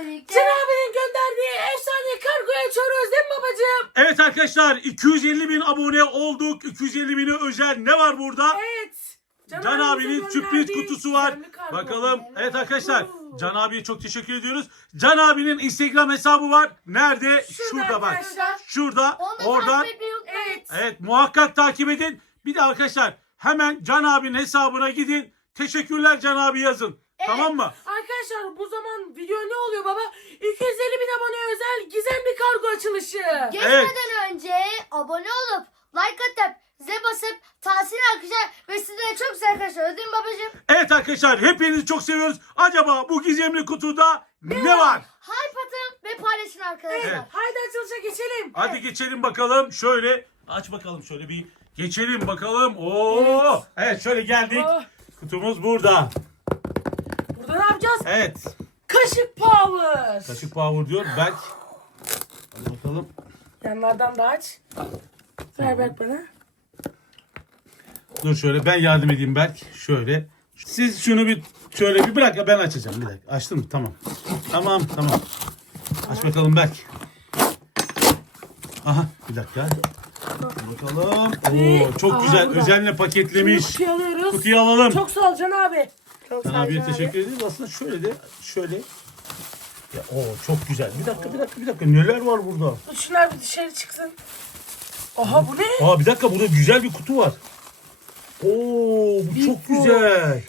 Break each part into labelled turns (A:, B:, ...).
A: birlikte.
B: Can abinin gönderdiği efsane kargoyu açıyoruz değil mi babacığım?
C: Evet arkadaşlar 250 bin abone olduk. 250 bine özel ne var burada?
B: Evet.
C: Can
B: abimize
C: abinin sürpriz kutusu var.
B: kargo.
C: Bakalım. Evet arkadaşlar. Can abiye çok teşekkür ediyoruz. Can abinin Instagram hesabı var. Nerede? Şurada bak.
B: arkadaşlar.
C: Şurada.
A: Onu da
C: Oradan.
A: takip etmeyi unutmayın.
B: Evet.
C: Evet muhakkak takip edin. Bir de arkadaşlar hemen Can abinin hesabına gidin. Teşekkürler Can abi yazın. Tamam mı?
B: Arkadaşlar bu zaman video ne oluyor baba? 250 bin abone özel gizemli kargo açılışı.
A: Geçmeden önce abone olup like atıp zile basıp tahsil arkadaşlar ve sizlere çok güzel arkadaşlar. Ödeyim babacığım.
C: Evet arkadaşlar hepinizi çok seviyoruz. Acaba bu gizemli kutuda ne var?
A: Hype atın ve paylaşın arkadaşlar.
C: Evet.
B: Haydi açılışa geçelim.
C: Hadi geçelim bakalım. Şöyle aç bakalım şöyle bir geçelim bakalım. Oo! Evet şöyle geldik.
B: Oh,
C: Kutumuz burada.
B: Yapacağız?
C: Evet.
B: Kaşık power.
C: Kaşık power diyor. Berk. Hadi bakalım.
B: Yanlardan da aç. Ver Berk bana.
C: Dur şöyle ben yardım edeyim Berk. Şöyle. Siz şunu bir şöyle bir bırak ben açacağım bir dakika. Açtın mı? Tamam. Tamam tamam. Aç bakalım Berk. Aha bir dakika. Bakalım. Oo, çok
B: Aha,
C: güzel.
B: burada.
C: Özenle paketlemiş.
B: Kutuyu alıyoruz.
C: Kutuyu alalım.
B: Çok sağ ol Can abi. Çok ol
C: abiye teşekkür ederiz. Aslında şöyle de şöyle. Ya o çok güzel. Bir dakika bir dakika bir dakika. Neler var burada?
B: Dur Şunlar bir dışarı çıksın. Aha bu ne?
C: Aa bir dakika burada güzel bir kutu var. Oo bu
B: Big
C: çok
B: Four.
C: güzel.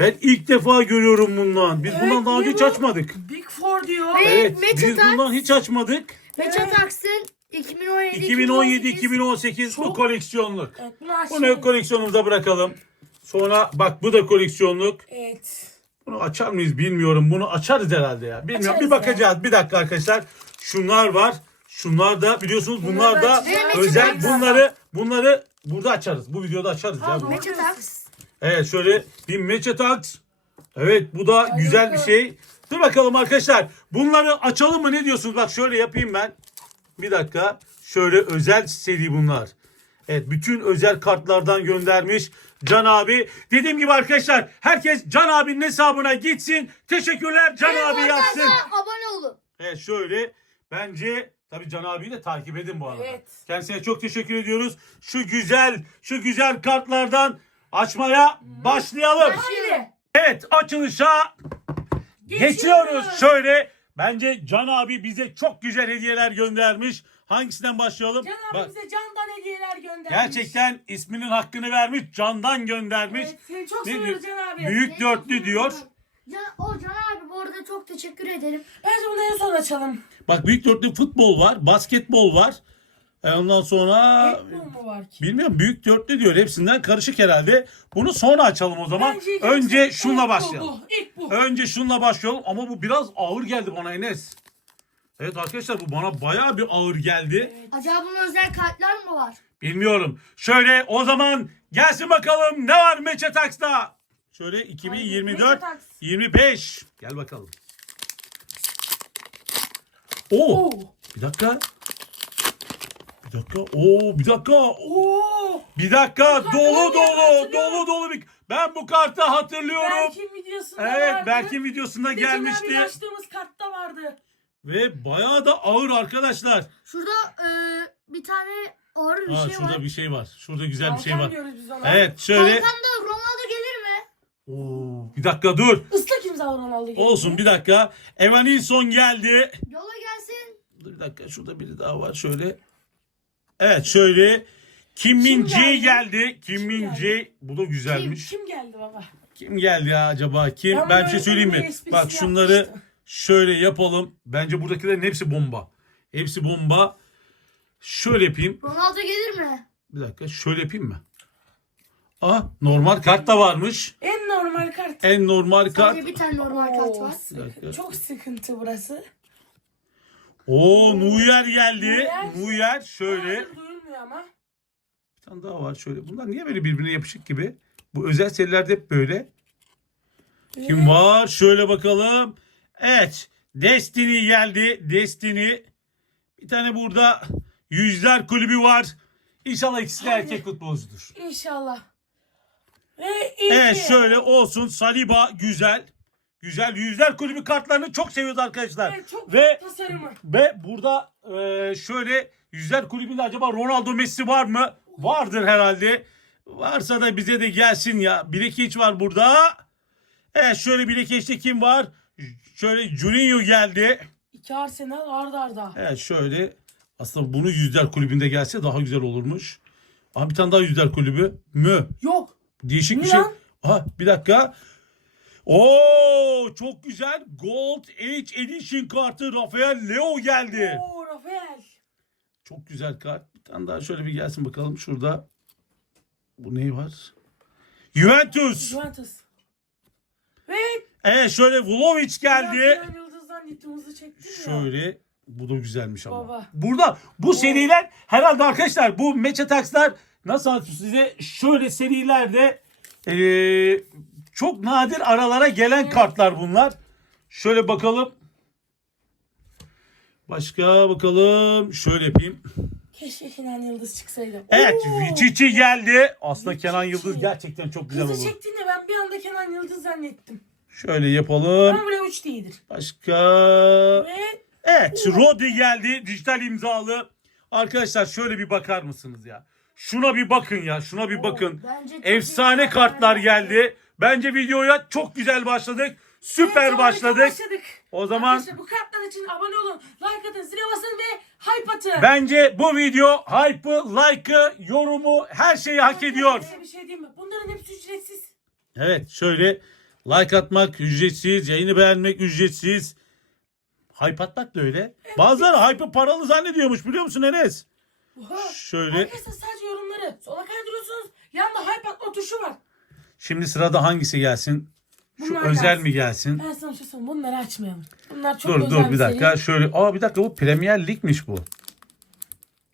C: Ben ilk defa görüyorum bundan. Biz
B: Evet,
C: bundan daha önce hiç
B: bu?
C: açmadık.
B: Big Four diyor.
A: Evet.
C: Evet
A: Metin
C: biz bundan hiç açmadık.
A: Meça Taks'ın 2017
C: 2017 2018 bu
B: Çok-
C: koleksiyonluk.
B: Evet bunu aç.
C: Bunu koleksiyonumuza bırakalım. Sonra bak bu da koleksiyonluk.
B: Evet.
C: Bunu açar mıyız bilmiyorum. Bunu açarız herhalde ya. Bilmiyorum.
B: Açarız
C: bir
B: ya.
C: bakacağız. Bir dakika arkadaşlar. Şunlar var. Şunlar da biliyorsunuz bunlar
B: da
C: özel. Bunları bunları burada açarız. Bu videoda açarız ya.
A: Meça Tax.
C: Evet şöyle bir meçe tax. Evet bu da güzel bir şey. Dur bakalım arkadaşlar. Bunları açalım mı ne diyorsunuz? Bak şöyle yapayım ben. Bir dakika. Şöyle özel seri bunlar. Evet bütün özel kartlardan göndermiş Can abi. Dediğim gibi arkadaşlar herkes Can abinin hesabına gitsin. Teşekkürler Can abi yazsın.
A: Arkadaşlar abone olun.
C: Evet şöyle bence tabii Can abiyi de takip edin bu arada.
B: Evet.
C: Kendisine çok teşekkür ediyoruz. Şu güzel şu güzel kartlardan açmaya başlayalım.
B: Haydi.
C: Evet açılışa geçiyoruz. Şöyle bence Can abi bize çok güzel hediyeler göndermiş. Hangisinden başlayalım?
B: Can
C: Bak,
B: abi bize candan hediyeler göndermiş.
C: gerçekten isminin hakkını vermiş. Candan göndermiş.
B: Evet, seni çok
C: Ne
B: seviyoruz
C: diyor?
B: Can abi.
C: Büyük dörtlü diyor.
A: Can, o Can abi bu arada çok teşekkür ederim.
B: Bence bunu en son açalım.
C: Bak büyük dörtlü futbol var, basketbol var. E ondan sonra
B: mu var ki?
C: bilmiyorum büyük dörtlü diyor. Hepsinden karışık herhalde. Bunu sonra açalım o zaman.
B: Bence ilk
C: Önce şunla
B: bu,
C: başlayalım.
B: bu, İlk bu.
C: Önce şunla başlayalım ama bu biraz ağır geldi bana Enes. Evet arkadaşlar bu bana bayağı bir ağır geldi.
A: Acaba bunun özel kartlar mı var?
C: Bilmiyorum. Şöyle o zaman gelsin bakalım ne var Meçe Tax'ta? Şöyle 2024
B: Meçe Tax.
C: 25. Gel bakalım. Oo,
B: Oo.
C: bir dakika. Bir dakika. Oo, bir dakika.
B: Oo.
C: Bir dakika. Dolu dolu, dolu dolu bir. Ben bu kartı hatırlıyorum.
B: Berk'in videosunda
C: Evet,
B: vardı.
C: Berk'in videosunda
B: abi
C: gelmişti
B: açtığımız kartta vardı.
C: ve bayağı da ağır arkadaşlar.
A: Şurada e, bir tane ağır bir
C: Aa,
A: şey
C: şurada
A: var.
C: bir şey var. Şurada güzel bir şey
B: Kalkan
C: var.
B: diyoruz biz ona.
C: Evet, şöyle.
A: Kalkanda Ronaldo gelir mi?
C: Oo, bir dakika dur.
B: Islak imza Ronaldo geldi.
C: Olsun bir dakika. Evan Nilsson geldi.
A: Yola gelsin.
C: Dur bir dakika şurada biri daha var şöyle. Evet şöyle. Kim Min
B: Kim
C: Jae
B: geldi?
C: geldi. Kim
B: Kim
C: Min? Jae. Bu da
B: Kim,
C: güzelmiş.
B: kim geldi baba?
C: Kim geldi ya acaba? Kim?
B: Ben
C: Ben, bir şey söyleyeyim mi? Bak şunları
B: yapmıştım.
C: şöyle yapalım. Bence buradakilerin hepsi bomba. Hepsi bomba. Şöyle yapayım.
A: Ronaldo gelir mi?
C: Bir dakika şöyle yapayım mı? Aa normal kart da varmış.
B: En normal kart.
C: En normal kart.
A: Sadece bir tane normal kart
B: Oo,
A: var.
B: sıkı-
C: dakika.
B: Çok sıkıntı burası.
C: Oo Neuer geldi.
B: Neuer
C: şöyle.
B: Bayağıdır Duyulmuyor ama.
C: Bir tane daha var şöyle. Bunlar niye böyle birbirine yapışık gibi? Bu özel serilerde hep böyle. Kim var? Şöyle bakalım. Evet. Destiny geldi. Destiny. Bir tane burada Yüzler Kulübü var. İnşallah ikisi de erkek futbolcudur.
B: İnşallah. Ve iyi
C: Evet
B: ki-
C: şöyle olsun. Saliba güzel. Güzel yüzler kulübü kartlarını çok seviyoruz arkadaşlar.
B: Evet, çok
C: Ve
B: tasarımı.
C: ve burada e, şöyle yüzler kulübünde acaba Ronaldo Messi var mı? Vardır herhalde. Varsa da bize de gelsin ya. Bilekiç var burada. Evet şöyle Bilekiç'te kim var? Şöyle Juninho geldi.
B: İki Arsenal arda arda.
C: Evet şöyle. Aslında bunu yüzler kulübünde gelse daha güzel olurmuş. Aha bir tane daha yüzler kulübü. Mü.
B: Yok.
C: Değişik bir
B: Ne
C: şey. Aha bir dakika. Oo çok güzel. Gold Age Edition kartı Rafael Leo geldi.
B: Oo Rafael.
C: Çok güzel kart. Bir tane daha şöyle bir gelsin bakalım. Şurada. Bu ne var? Juventus.
B: Juventus. Ve
C: Evet şöyle Vlahovic geldi.
B: Kenan Yıldız'dan ritmimizi çektim ya.
C: Şöyle. Bu da güzelmiş ama.
B: Baba.
C: Burada bu seriler herhalde arkadaşlar bu Match Attacks'lar nasıl anlatayım size şöyle serilerde eee, çok nadir aralara gelen kartlar bunlar. Şöyle bakalım. Başka bakalım. Şöyle yapayım.
B: Keşke Kenan Yıldız çıksaydı.
C: Evet
B: Oo.
C: Vichichi geldi. Aslında
B: Vichichi.
C: Kenan Yıldız gerçekten çok güzel
B: Kızı
C: olur.
B: çektiğinde ben bir anda Kenan Yıldız zannettim.
C: Şöyle yapalım.
B: Ama bile uç değildir.
C: Başka.
B: Ve
C: Evet Rodi geldi. Dijital imzalı. Arkadaşlar şöyle bir bakar mısınız ya? Şuna bir bakın ya. Şuna bir bakın.
A: Bence çok
C: Efsane kartlar geldi. Bence videoya çok güzel başladık. Süper
B: Evet,
C: başladık.
B: başladık.
C: O zaman
B: Arkadaşlar bu kartlar için abone olun. Like atın, zile basın ve hype atın.
C: bence bu video hype'ı, like'ı, yorumu her şeyi hak ediyor.
B: Bir şey diyeyim mi? Bunların hepsi ücretsiz.
C: Evet şöyle like atmak ücretsiz, yayını beğenmek ücretsiz. Hype atmak da öyle. Bazıları hype'ı paralı zannediyormuş biliyor musun Enes?
B: Oha.
C: Şöyle.
B: Arkadaşlar sadece yorumları sola kaydırıyorsunuz. Yanında hype atma tuşu var.
C: Şimdi sırada hangisi gelsin? Şu
B: Bunlar
C: özel
B: gelsin.
C: mi gelsin?
B: Ben sana bir şey söyleyeyim. Bunları açmayalım. Bunlar çok
C: Dur
B: özel
C: dur bir dakika.
B: seri.
C: Şöyle. Aa bir dakika bu Premier Lig'miş bu.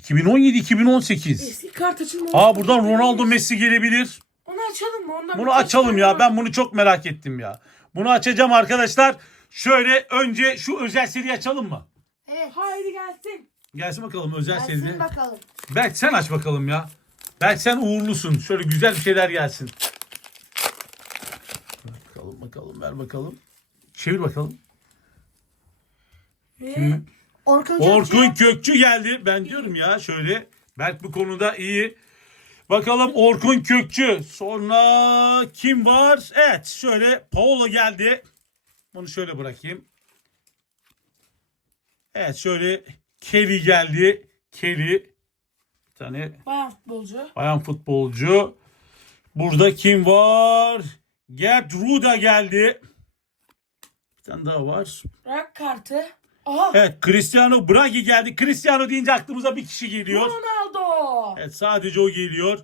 C: 2017-2018.
B: Eski kart açılma.
C: Aa buradan Ronaldo Messi gelebilir.
B: Onu açalım mı? Ondan
C: Bunu açalım ya. Ben bunu çok merak ettim ya. Bunu açacağım arkadaşlar. Şöyle önce şu özel seri açalım mı?
A: Evet.
B: Haydi gelsin.
C: Gelsin bakalım özel
A: Gelsin
C: seri.
A: bakalım.
C: Belki sen aç bakalım ya. Belki sen uğurlusun. Şöyle güzel bir şeyler gelsin. Bakalım ver bakalım. Çevir bakalım.
B: Ve
A: Orkun Kökçü.
C: Orkun Kökçü geldi. Ben diyorum ya şöyle. Berk bu konuda iyi. Bakalım Orkun Kökçü. Sonra kim var? Evet şöyle Paolo geldi. Bunu şöyle bırakayım. Evet şöyle Kelly geldi. Kelly. Bir tane
B: bayan futbolcu.
C: bayan futbolcu. Burada kim var? Gerd Ruda geldi. Bir tane daha var.
B: Rock kartı. Aha.
C: Evet Cristiano Bragi geldi. Cristiano deyince aklımıza bir kişi geliyor.
B: Ronaldo.
C: Evet sadece o geliyor.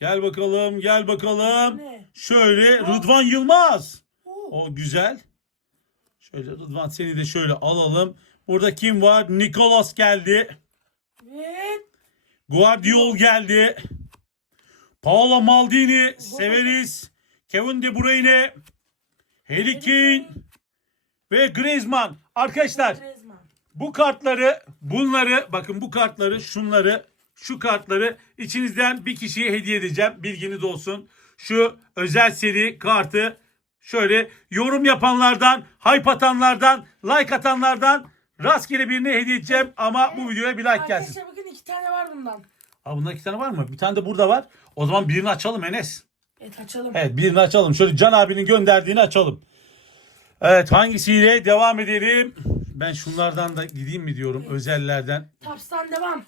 C: Gel bakalım gel bakalım.
B: Ne?
C: Şöyle Rıdvan Yılmaz.
B: Oo.
C: O güzel. Şöyle Rıdvan seni de şöyle alalım. Burada kim var? Nicolas geldi.
B: Ve
C: Guardiol geldi. Paolo Maldini severiz. Kevin De Bruyne. Harry Kane ve Griezmann. Arkadaşlar bu kartları bunları bakın bu kartları şunları şu kartları içinizden bir kişiye hediye edeceğim. Bilginiz olsun. Şu özel seri kartı şöyle yorum yapanlardan, hype atanlardan, like atanlardan rastgele birine hediye edeceğim ama bu videoya bir like gelsin.
B: Arkadaşlar bakın iki tane var bundan.
C: Aa bunda iki tane var mı? Bir tane de burada var. O zaman birini açalım Enes.
B: Evet açalım.
C: Evet birini açalım. Şöyle Can abinin gönderdiğini açalım. Evet hangisiyle devam edelim? Ben şunlardan da gideyim mi diyorum özellerden.
B: Taps'tan devam.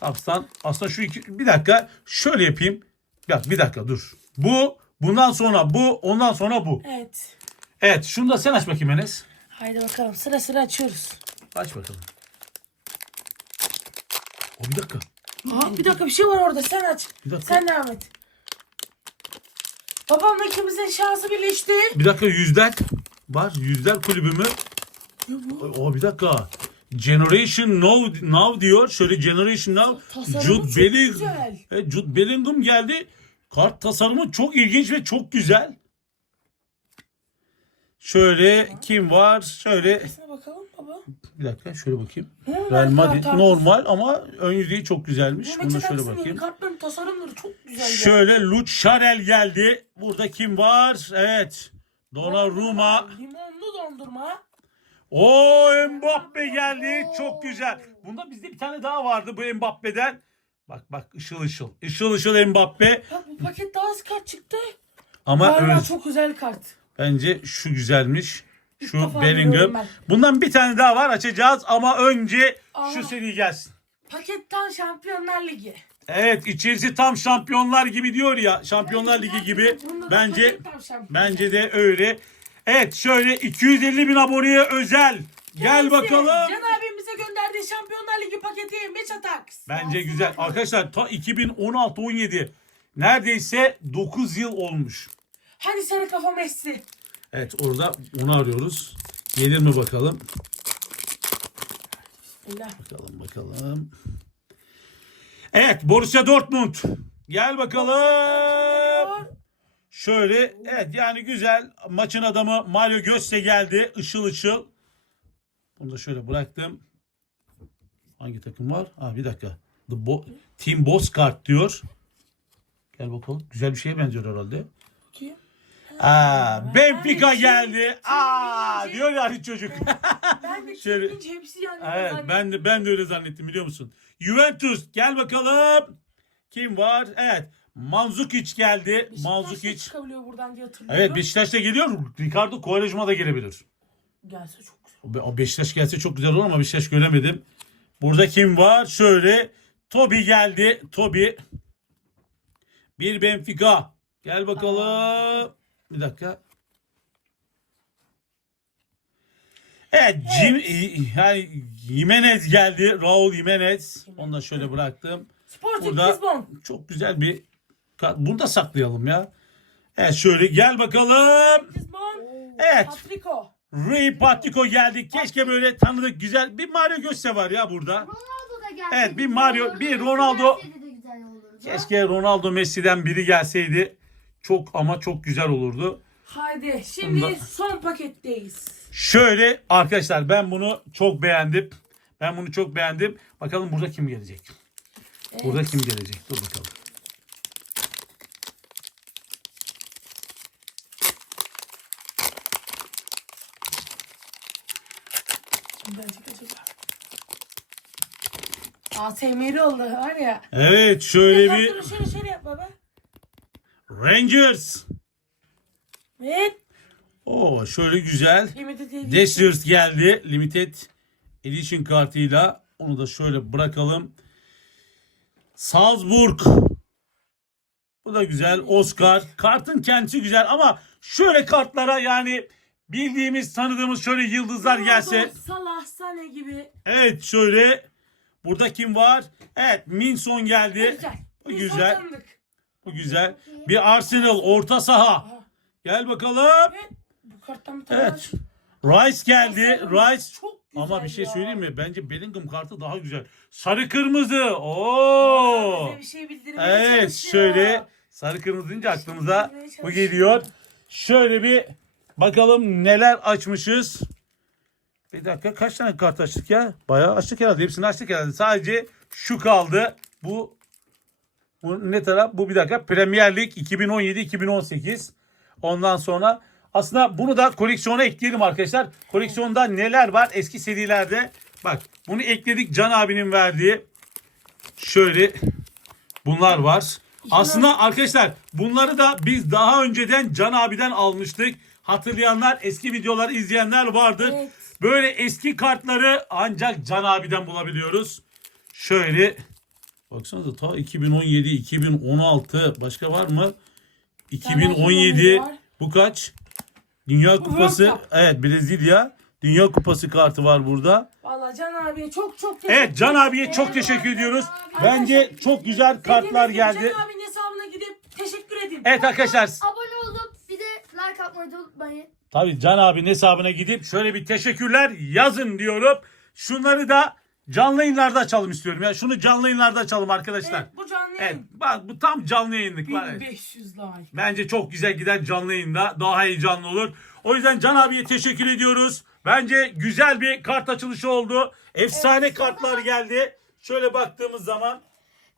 C: Tapstan aslında şu iki bir dakika şöyle yapayım. Ya bir dakika dur. Bu bundan sonra bu ondan sonra bu.
B: Evet.
C: Evet şunu da sen aç bakayım Enes.
B: Haydi bakalım sıra sıra açıyoruz.
C: Aç bakalım. O bir dakika.
B: Aha bir dakika bir şey var orada sen aç.
C: Bir dakika.
B: Sen devam et. Babamla ikimizin şansı birleşti.
C: Bir dakika yüzler var. Yüzler kulübü mü?
B: Bu?
C: O bir dakika. Generation Now, Now diyor. Şöyle Generation Now.
B: Tasarımı
C: Jude
B: çok
C: Bellingham.
B: güzel.
C: Evet, Jude Bellingham geldi. Kart tasarımı çok ilginç ve çok güzel. Şöyle kim var? Şöyle
B: bakalım.
C: Bir dakika şöyle bakayım.
B: Normal
C: Real Madrid normal ama ön yüzeyi çok güzelmiş.
B: Bu
C: Bunu şöyle bakayım.
B: kartların tasarımları çok güzel. ya.
C: Şöyle Luch Charel geldi. Burada kim var? Evet. Donnarumma.
B: Limonlu dondurma.
C: O Mbappe geldi. Çok güzel. Bunda bizde bir tane daha vardı bu Mbappe'den. Bak bak ışıl ışıl. Işıl ışıl Mbappe.
B: Bak bu paket daha az kart çıktı.
C: Ama
B: Galiba çok güzel kart.
C: bence şu güzelmiş. Şu
B: defa
C: Bellingham.
B: görüyorum ben.
C: Bundan bir tane daha var açacağız ama önce
B: Aa.
C: şu seri gelsin.
B: Paketten Şampiyonlar Ligi.
C: Evet içerisi tam şampiyonlar gibi diyor ya. Şampiyonlar Ligi gibi.
B: Bunda da
C: Bence bence de öyle. Evet şöyle 250 bin aboneye özel. Gel
B: Gelsin.
C: bakalım.
B: Can abimize gönderdiği Şampiyonlar Ligi paketi Match Attacks.
C: Bence güzel. Arkadaşlar ta 2016-17 neredeyse 9 yıl olmuş.
B: Hadi sarı kafa Messi.
C: Evet orada onu arıyoruz. Gelir mi bakalım?
B: Bismillah.
C: Bakalım bakalım. Evet Borussia Dortmund. Gel bakalım. Şöyle evet yani güzel maçın adamı Mario Götze geldi. Işıl ışıl. Bunu da şöyle bıraktım. Hangi takım var? Ha bir dakika. The Bo- Team Bozkart diyor. Gel bakalım. Güzel bir şeye benziyor herhalde.
B: Bakayım.
C: Aa, Benfica geldi. Aa diyor yani çocuk.
B: Ben de
C: Şöyle-
B: hepsi yan yana
C: evet ben de ben de öyle zannettim biliyor musun? Juventus gel bakalım. Kim var? Evet. Manzukic geldi. Manzukic.
B: çıkabiliyor buradan diye hatırlıyorum.
C: Evet Beşiktaş da geliyor. Ricardo Quaresma da gelebilir.
B: Gelse çok güzel.
C: O Beşiktaş gelse çok güzel olur ama Beşiktaş göremedim. Burada kim var? Şöyle. Tobi geldi. Tobi. Bir Benfica. Gel bakalım. Bir dakika. Evet, Jim, yani Jimenez geldi. Raul Jimenez. Onu da şöyle bıraktım.
B: Sporting
C: Burada
B: Lisbon.
C: çok güzel bir bunu da saklayalım ya. Evet şöyle gel bakalım.
B: Lisbon.
C: Evet.
B: Patrico.
C: Ray Patrico geldi. Keşke böyle tanıdık güzel bir Mario Götze var ya burada.
A: Ronaldo da gelse
C: Evet, bir Mario, bir Ronaldo.
A: gelseydi de güzel olurdu.
C: Keşke Ronaldo Messi'den biri gelseydi. Çok ama çok güzel olurdu.
B: Haydi şimdi
C: Bunda-
B: son paketteyiz.
C: Şöyle arkadaşlar ben bunu çok beğendim. Ben bunu çok beğendim. Bakalım burada kim gelecek?
B: Evet.
C: Burada kim gelecek? Dur bakalım.
B: ASMR oldu var ya.
C: Evet Şöyle bir
B: şöyle şöyle yap baba.
C: Rangers.
B: Evet.
C: Oo şöyle güzel. Dashers geldi. Limited Edition kartıyla. Onu da şöyle bırakalım. Salzburg. Bu da güzel. Oscar. Kartın kendisi güzel ama şöyle kartlara yani bildiğimiz tanıdığımız şöyle yıldızlar gelse.
B: Salah, Sane gibi.
C: Evet şöyle. Burada kim var? Evet Minson geldi.
B: Güzel.
C: Bu güzel. Bu güzel. Bir Arsenal orta saha.
B: Aha.
C: Gel bakalım.
B: Bu karttan bir tane
C: Evet. Rice geldi. Rice
B: Çok güzel
C: Ama bir şey
B: ya.
C: söyleyeyim mi? Bence Bellingham kartı daha güzel. Sarı kırmızı. Oo.
B: Bize bir şey bildirmeye
C: Evet
B: çalışıyor.
C: şöyle sarı kırmızı deyince aklımıza
B: bildirmeye
C: bu
B: çalışıyor.
C: geliyor. Şöyle bir bakalım neler açmışız. Bir dakika kaç tane kart açtık ya? Bayağı açtık herhalde. Hepsini açtık herhalde. Sadece şu kaldı. Bu bu ne taraf? Bu bir dakika. Premier Lig 2017-2018. Ondan sonra aslında bunu da koleksiyona ekleyelim arkadaşlar. Koleksiyonda neler var eski serilerde? Bak bunu ekledik Can abinin verdiği. Şöyle bunlar var. Aslında arkadaşlar bunları da biz daha önceden Can abiden almıştık. Hatırlayanlar, eski videoları izleyenler vardır.
B: Evet.
C: Böyle eski kartları ancak Can abiden bulabiliyoruz. Şöyle baksanıza ta 2017, 2016 başka var mı? 2017
B: var.
C: bu kaç? Dünya Kupası. Evet Brezilya. Dünya Kupası kartı var burada.
B: Vallahi Can abiye çok çok teşekkür
C: Evet Can abiye çok teşekkür ediyoruz.
B: Arkadaşlar,
C: Bence çok güzel kartlar geldi.
B: Can abinin hesabına gidip teşekkür edin.
C: Evet arkadaşlar
A: Abone olup bir de like atmayı da unutmayın.
C: Tabii Can abinin hesabına gidip şöyle bir teşekkürler yazın diyorum. Şunları da canlı yayınlarda açalım istiyorum ya. Şunu canlı yayınlarda açalım arkadaşlar.
B: Evet, bu canlı
C: Evet,
B: yayın.
C: bak bu tam canlı yayınlık var. Evet.
B: 1500 like.
C: Bence çok güzel gider canlı yayında. Daha heyecanlı olur. O yüzden Can abiye teşekkür ediyoruz. Bence güzel bir kart açılışı oldu. Efsane kartlar geldi. Şöyle baktığımız zaman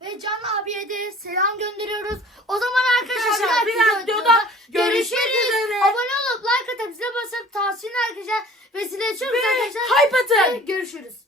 A: Ve Can abiye de selam gönderiyoruz. O zaman arkadaşlar
B: Arkadaşlar,
A: bir videoda görüşürüz.
B: görüşmek üzere.
A: Abone olup like atıp zile basıp tavsiye arkadaşlar ve size çok arkadaşlar.
B: hype atın.
A: Ve görüşürüz.